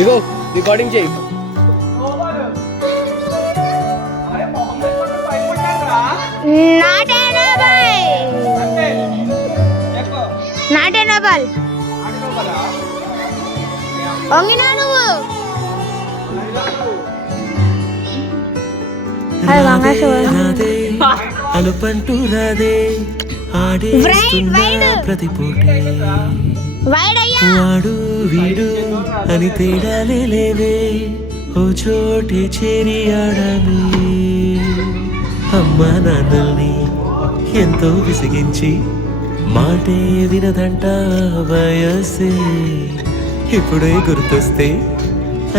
ఇగో recording చేయి. నాటేనబల్ వంగినా నువ్వు అనుపంటూ రాదే ఆడేస్తున్నా ప్రతి పూటే వాడు వీడు అని తేడాలే లేవే ఓ చోటే చేరి ఆడమే అమ్మా నాన్నల్ని ఎంతో విసిగించి మాటే వినదంట వయసే ఇప్పుడే గుర్తొస్తే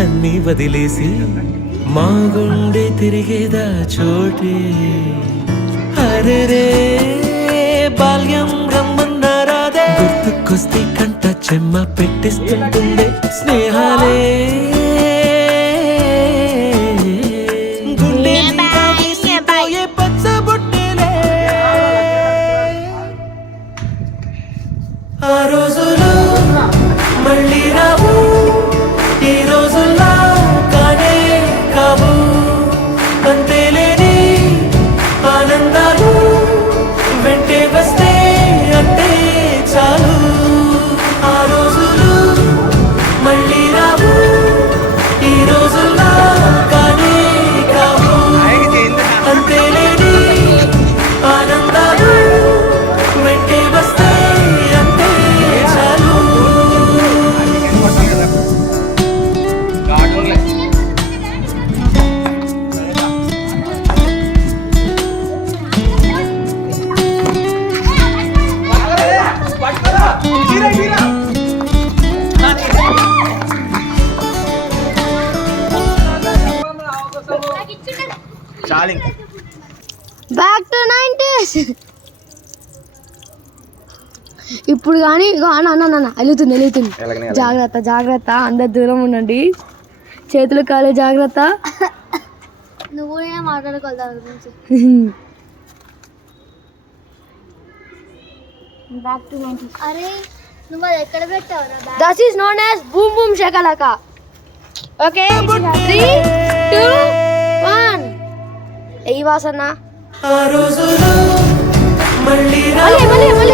అన్నీ వదిలేసి మా గుండె తిరిగేదా చోటే అరెరే బాల్యం రమ్మన్నారాదే గుర్తుకొస్తే కంట చెమ్మ పెట్టిస్తుంటుండే స్నేహాలే గుండె పోయే పచ్చబొట్టేలే ఆ రోజులు మళ్ళీ రావు ఈ రోజుల్లా కానే కావు అంతేలేని ఆనందాలు వెంటే వస్తే అంతే చాలు ఆ రోజులు మళ్ళీ రావు ఈ రోజుల్లా కానే కావు అంతేలేని ఆనందాలు వెంటే వస్తే అంతే చాలు బ్యాక్ టు 90s. ఇప్పుడు కానీ ఇగో అన్న వెళ్తుంది జాగ్రత్త జాగ్రత్త అందరు దూరం ఉండండి చేతులు కాలే జాగ్రత్త నువ్వు మాట్లాడుకోవాలి బ్యాక్ టు 90s. అరే నువ్వు అది ఎక్కడ పెట్టావు that is known as boom boom Shakalaka okay 3 2 1 ఏ వాసన ఆ రోజులు మళ్ళీ మళ్ళీ